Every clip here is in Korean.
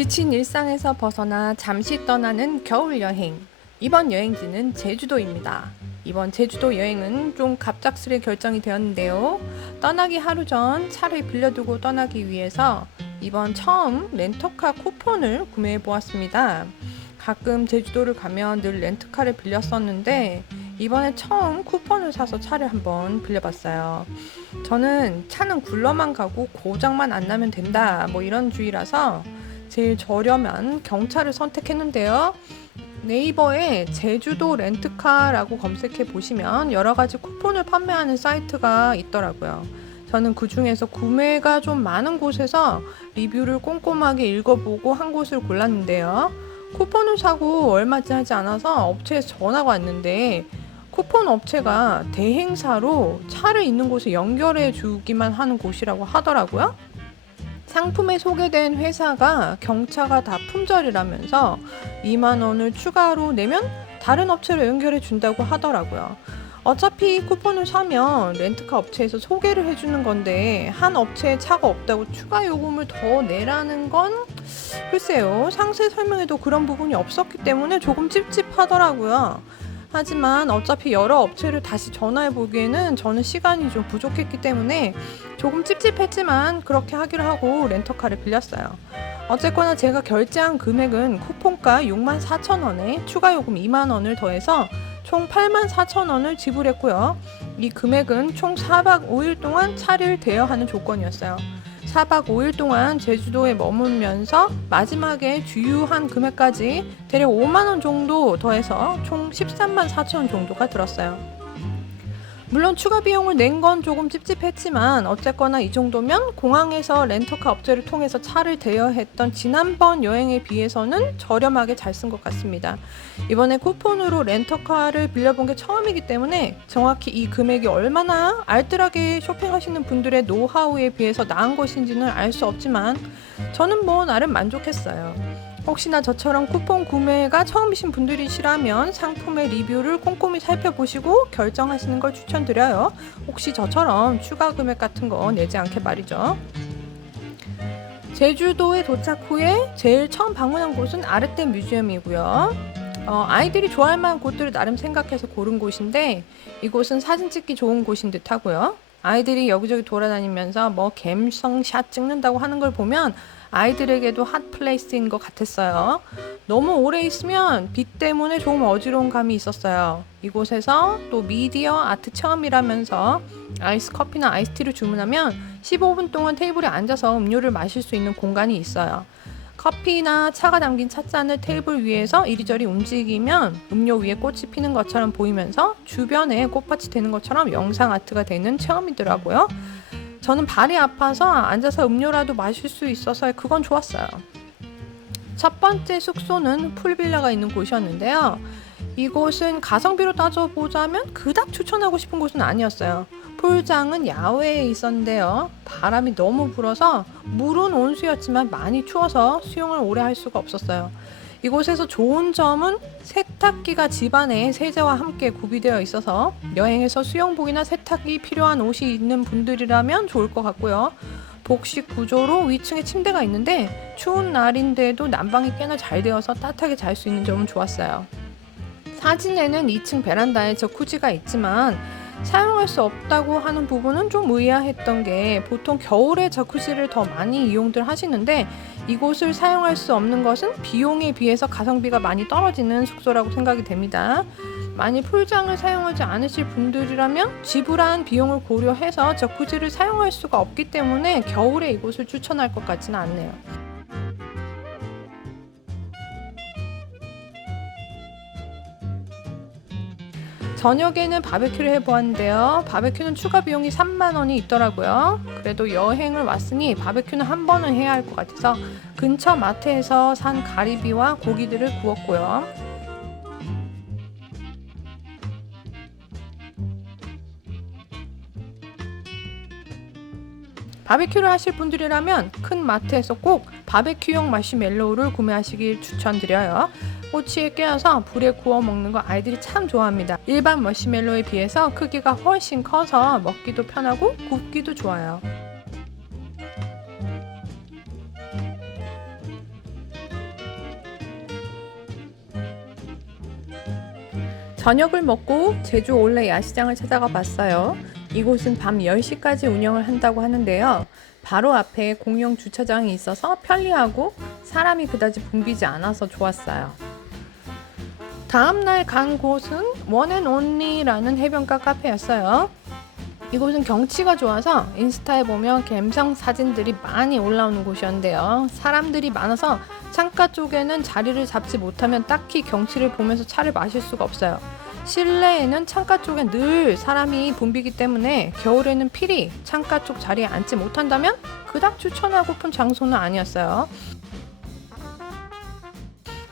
지친 일상에서 벗어나 잠시 떠나는 겨울 여행. 이번 여행지는 제주도입니다. 이번 제주도 여행은 좀 갑작스레 결정이 되었는데요. 떠나기 하루 전 차를 빌려두고 떠나기 위해서 이번 처음 렌터카 쿠폰을 구매해 보았습니다. 가끔 제주도를 가면 늘 렌트카를 빌렸었는데 이번에 처음 쿠폰을 사서 차를 한번 빌려봤어요. 저는 차는 굴러만 가고 고장만 안 나면 된다 뭐 이런 주의라서 제일 저렴한 경차를 선택했는데요. 네이버에 제주도 렌트카라고 검색해 보시면 여러 가지 쿠폰을 판매하는 사이트가 있더라고요. 저는 그 중에서 구매가 좀 많은 곳에서 리뷰를 꼼꼼하게 읽어보고 한 곳을 골랐는데요. 쿠폰을 사고 얼마 지나지 않아서 업체에서 전화가 왔는데 쿠폰 업체가 대행사로 차를 있는 곳에 연결해 주기만 하는 곳이라고 하더라고요. 상품에 소개된 회사가 경차가 다 품절이라면서 2만 원을 추가로 내면 다른 업체로 연결해 준다고 하더라고요. 어차피 쿠폰을 사면 렌트카 업체에서 소개를 해주는 건데 한 업체에 차가 없다고 추가 요금을 더 내라는 건 글쎄요 상세 설명에도 그런 부분이 없었기 때문에 조금 찝찝하더라고요. 하지만 어차피 여러 업체를 다시 전화해 보기에는 저는 시간이 좀 부족했기 때문에 조금 찝찝했지만 그렇게 하기로 하고 렌터카를 빌렸어요. 어쨌거나 제가 결제한 금액은 쿠폰가 6만 4천 원에 추가 요금 2만 원을 더해서 총 8만 4천 원을 지불했고요. 이 금액은 총 4박 5일 동안 차를 대여하는 조건이었어요. 4박 5일 동안 제주도에 머물면서 마지막에 주유한 금액까지 대략 5만 원 정도 더해서 총 13만 4천 원 정도가 들었어요. 물론 추가 비용을 낸 건 조금 찝찝했지만 어쨌거나 이 정도면 공항에서 렌터카 업체를 통해서 차를 대여했던 지난번 여행에 비해서는 저렴하게 잘 쓴 것 같습니다. 이번에 쿠폰으로 렌터카를 빌려본 게 처음이기 때문에 정확히 이 금액이 얼마나 알뜰하게 쇼핑하시는 분들의 노하우에 비해서 나은 것인지는 알 수 없지만 저는 뭐 나름 만족했어요. 혹시나 저처럼 쿠폰 구매가 처음이신 분들이시라면 상품의 리뷰를 꼼꼼히 살펴보시고 결정하시는 걸 추천드려요. 혹시 저처럼 추가 금액 같은 거 내지 않게 말이죠. 제주도에 도착 후에 제일 처음 방문한 곳은 아르떼 뮤지엄이고요. 어, 아이들이 좋아할 만한 곳들을 나름 생각해서 고른 곳인데 이곳은 사진 찍기 좋은 곳인 듯 하고요. 아이들이 여기저기 돌아다니면서 뭐 갬성 샷 찍는다고 하는 걸 보면 아이들에게도 핫 플레이스인 것 같았어요. 너무 오래 있으면 빛 때문에 조금 어지러운 감이 있었어요. 이곳에서 또 미디어 아트 체험이라면서 아이스 커피나 아이스티를 주문하면 15분 동안 테이블에 앉아서 음료를 마실 수 있는 공간이 있어요. 커피나 차가 담긴 찻잔을 테이블 위에서 이리저리 움직이면 음료 위에 꽃이 피는 것처럼 보이면서 주변에 꽃밭이 되는 것처럼 영상 아트가 되는 체험이더라고요. 저는 발이 아파서 앉아서 음료라도 마실 수 있어서 그건 좋았어요. 첫 번째 숙소는 풀빌라가 있는 곳이었는데요. 이곳은 가성비로 따져보자면 그닥 추천하고 싶은 곳은 아니었어요. 풀장은 야외에 있었는데요. 바람이 너무 불어서 물은 온수였지만 많이 추워서 수영을 오래 할 수가 없었어요. 이곳에서 좋은 점은 세탁기가 집안에 세제와 함께 구비되어 있어서 여행에서 수영복이나 세탁이 필요한 옷이 있는 분들이라면 좋을 것 같고요. 복식 구조로 위층에 침대가 있는데 추운 날인데도 난방이 꽤나 잘 되어서 따뜻하게 잘 수 있는 점은 좋았어요. 사진에는 2층 베란다에 저쿠지가 있지만 사용할 수 없다고 하는 부분은 좀 의아했던 게 보통 겨울에 자쿠지를 더 많이 이용들 하시는데 이곳을 사용할 수 없는 것은 비용에 비해서 가성비가 많이 떨어지는 숙소라고 생각이 됩니다. 만약 풀장을 사용하지 않으실 분들이라면 지불한 비용을 고려해서 저쿠지를 사용할 수가 없기 때문에 겨울에 이곳을 추천할 것 같지는 않네요. 저녁에는 바베큐를 해보았는데요. 바베큐는 추가 비용이 3만 원이 있더라고요. 그래도 여행을 왔으니 바베큐는 한 번은 해야 할 것 같아서 근처 마트에서 산 가리비와 고기들을 구웠고요. 바베큐를 하실 분들이라면 큰 마트에서 꼭 바베큐용 마시멜로우를 구매하시길 추천드려요. 꼬치에 꿰어서 불에 구워 먹는 거 아이들이 참 좋아합니다. 일반 머시멜로에 비해서 크기가 훨씬 커서 먹기도 편하고 굽기도 좋아요. 저녁을 먹고 제주 올레 야시장을 찾아가 봤어요. 이곳은 밤 10시까지 운영을 한다고 하는데요. 바로 앞에 공영 주차장이 있어서 편리하고 사람이 그다지 붐비지 않아서 좋았어요. 다음날 간 곳은 원앤온리라는 해변가 카페였어요. 이곳은 경치가 좋아서 인스타에 보면 갬성 사진들이 많이 올라오는 곳이었는데요. 사람들이 많아서 창가 쪽에는 자리를 잡지 못하면 딱히 경치를 보면서 차를 마실 수가 없어요. 실내에는 창가 쪽에 늘 사람이 붐비기 때문에 겨울에는 필히 창가 쪽 자리에 앉지 못한다면 그닥 추천하고픈 장소는 아니었어요.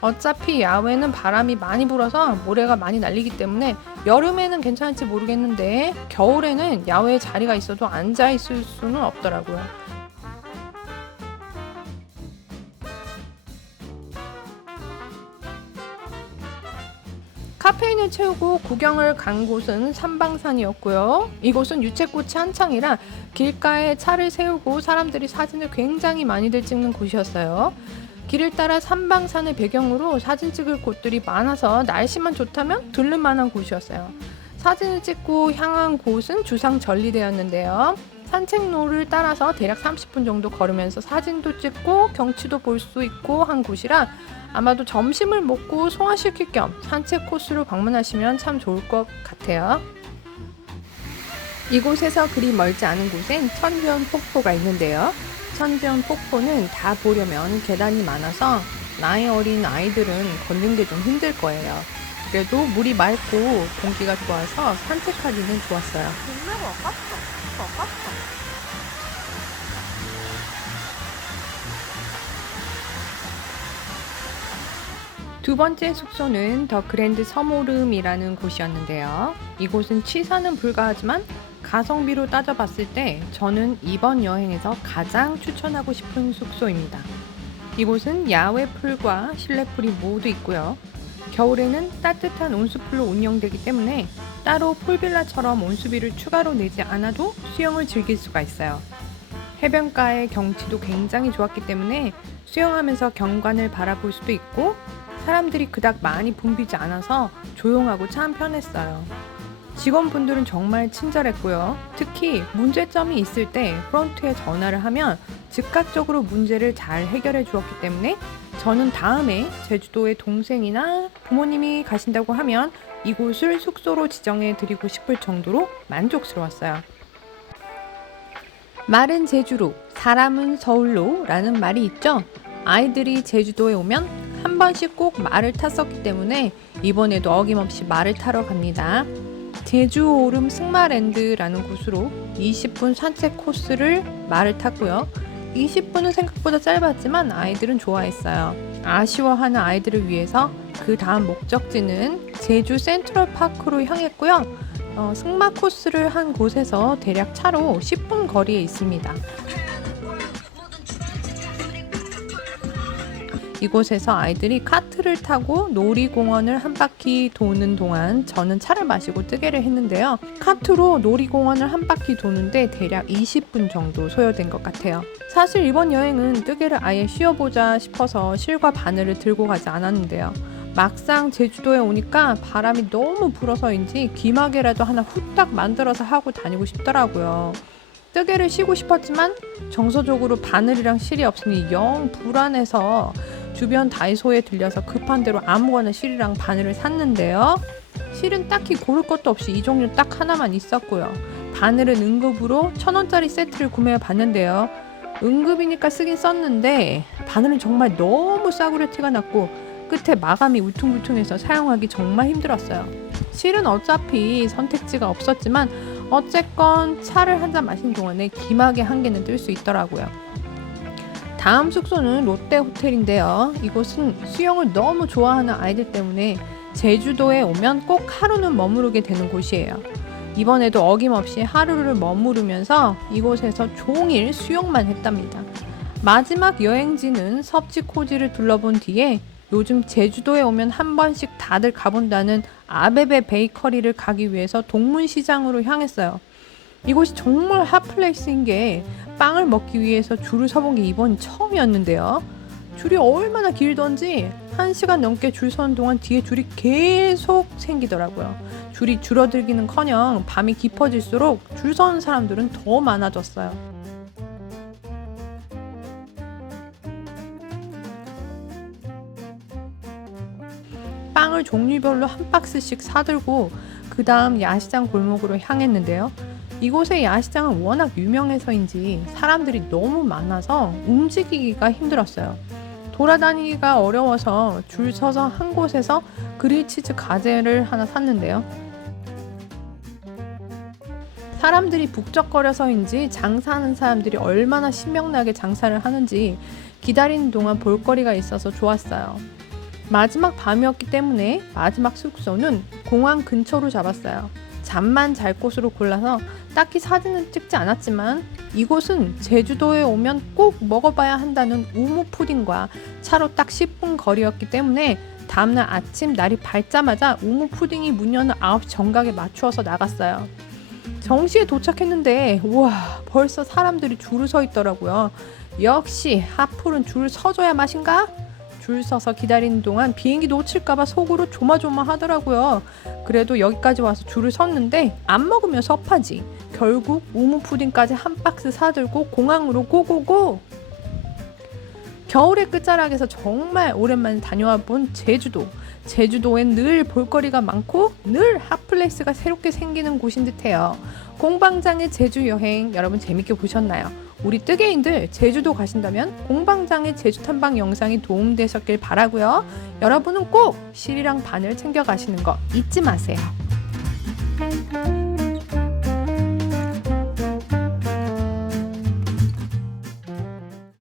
어차피 야외는 바람이 많이 불어서 모래가 많이 날리기 때문에 여름에는 괜찮을지 모르겠는데 겨울에는 야외에 자리가 있어도 앉아 있을 수는 없더라고요. 카페인을 채우고 구경을 간 곳은 삼방산이었고요. 이곳은 유채꽃이 한창이라 길가에 차를 세우고 사람들이 사진을 굉장히 많이들 찍는 곳이었어요. 길을 따라 삼방산을 배경으로 사진 찍을 곳들이 많아서 날씨만 좋다면 들를 만한 곳이었어요. 사진을 찍고 향한 곳은 주상 전리대였는데요. 산책로를 따라서 대략 30분 정도 걸으면서 사진도 찍고 경치도 볼 수 있고 한 곳이라 아마도 점심을 먹고 소화시킬 겸 산책 코스로 방문하시면 참 좋을 것 같아요. 이곳에서 그리 멀지 않은 곳엔 천변 폭포가 있는데요. 천변 폭포는 다 보려면 계단이 많아서 나이 어린 아이들은 걷는 게 좀 힘들 거예요. 그래도 물이 맑고 공기가 좋아서 산책하기는 좋았어요. 두 번째 숙소는 더 그랜드 서모름이라는 곳이었는데요. 이곳은 취사는 불가하지만 가성비로 따져봤을 때 저는 이번 여행에서 가장 추천하고 싶은 숙소입니다. 이곳은 야외 풀과 실내 풀이 모두 있고요. 겨울에는 따뜻한 온수풀로 운영되기 때문에 따로 풀빌라처럼 온수비를 추가로 내지 않아도 수영을 즐길 수가 있어요. 해변가의 경치도 굉장히 좋았기 때문에 수영하면서 경관을 바라볼 수도 있고 사람들이 그닥 많이 붐비지 않아서 조용하고 참 편했어요. 직원분들은 정말 친절했고요. 특히 문제점이 있을 때 프론트에 전화를 하면 즉각적으로 문제를 잘 해결해 주었기 때문에 저는 다음에 제주도에 동생이나 부모님이 가신다고 하면 이곳을 숙소로 지정해 드리고 싶을 정도로 만족스러웠어요. 말은 제주로, 사람은 서울로 라는 말이 있죠. 아이들이 제주도에 오면 한 번씩 꼭 말을 탔었기 때문에 이번에도 어김없이 말을 타러 갑니다. 제주 오름 승마랜드라는 곳으로 20분 산책 코스를 말을 탔고요. 20분은 생각보다 짧았지만 아이들은 좋아했어요. 아쉬워하는 아이들을 위해서 그 다음 목적지는 제주 센트럴 파크로 향했고요. 어, 승마 코스를 한 곳에서 대략 차로 10분 거리에 있습니다. 이곳에서 아이들이 카트를 타고 놀이공원을 한 바퀴 도는 동안 저는 차를 마시고 뜨개를 했는데요. 카트로 놀이공원을 한 바퀴 도는데 대략 20분 정도 소요된 것 같아요. 사실 이번 여행은 뜨개를 아예 쉬어보자 싶어서 실과 바늘을 들고 가지 않았는데요. 막상 제주도에 오니까 바람이 너무 불어서인지 귀마개라도 하나 후딱 만들어서 하고 다니고 싶더라고요. 뜨개를 쉬고 싶었지만 정서적으로 바늘이랑 실이 없으니 영 불안해서 주변 다이소에 들려서 급한 대로 아무거나 실이랑 바늘을 샀는데요. 실은 딱히 고를 것도 없이 이 종류 딱 하나만 있었고요. 바늘은 응급으로 천 원짜리 세트를 구매해 봤는데요. 응급이니까 쓰긴 썼는데 바늘은 정말 너무 싸구려 티가 났고 끝에 마감이 울퉁불퉁해서 사용하기 정말 힘들었어요. 실은 어차피 선택지가 없었지만 어쨌건 차를 한 잔 마신 동안에 기막에 한 개는 뜰 수 있더라고요. 다음 숙소는 롯데 호텔인데요. 이곳은 수영을 너무 좋아하는 아이들 때문에 제주도에 오면 꼭 하루는 머무르게 되는 곳이에요. 이번에도 어김없이 하루를 머무르면서 이곳에서 종일 수영만 했답니다. 마지막 여행지는 섭지코지를 둘러본 뒤에 요즘 제주도에 오면 한 번씩 다들 가본다는 아베베 베이커리를 가기 위해서 동문시장으로 향했어요. 이곳이 정말 핫플레이스인 게 빵을 먹기 위해서 줄을 서본 게 이번이 처음이었는데요. 줄이 얼마나 길던지 한 시간 넘게 줄 서는 동안 뒤에 줄이 계속 생기더라고요. 줄이 줄어들기는 커녕 밤이 깊어질수록 줄 서는 사람들은 더 많아졌어요. 빵을 종류별로 한 박스씩 사들고 그 다음 야시장 골목으로 향했는데요. 이곳의 야시장은 워낙 유명해서인지 사람들이 너무 많아서 움직이기가 힘들었어요. 돌아다니기가 어려워서 줄 서서 한 곳에서 그릴치즈 가재를 하나 샀는데요. 사람들이 북적거려서인지 장사하는 사람들이 얼마나 신명나게 장사를 하는지 기다리는 동안 볼거리가 있어서 좋았어요. 마지막 밤이었기 때문에 마지막 숙소는 공항 근처로 잡았어요. 잠만 잘 곳으로 골라서 딱히 사진은 찍지 않았지만 이곳은 제주도에 오면 꼭 먹어봐야 한다는 우무 푸딩과 차로 딱 10분 거리였기 때문에 다음날 아침 날이 밝자마자 우무 푸딩이 문 여는 9시 정각에 맞추어서 나갔어요. 정시에 도착했는데 우와 벌써 사람들이 줄을 서 있더라고요. 역시 하풀은 줄 서줘야 맛인가? 줄 서서 기다리는 동안 비행기 놓칠까봐 속으로 조마조마하더라고요. 그래도 여기까지 와서 줄을 섰는데 안 먹으면 섭하지. 결국 우무 푸딩까지 한 박스 사들고 공항으로 고고고. 겨울의 끝자락에서 정말 오랜만에 다녀와 본 제주도. 제주도엔 늘 볼거리가 많고 늘 핫플레이스가 새롭게 생기는 곳인 듯해요. 공방장의 제주 여행 여러분 재밌게 보셨나요? 우리 뜨개인들 제주도 가신다면 공방장의 제주 탐방 영상이 도움되셨길 바라고요. 여러분은 꼭 실이랑 바늘 챙겨 가시는 거 잊지 마세요.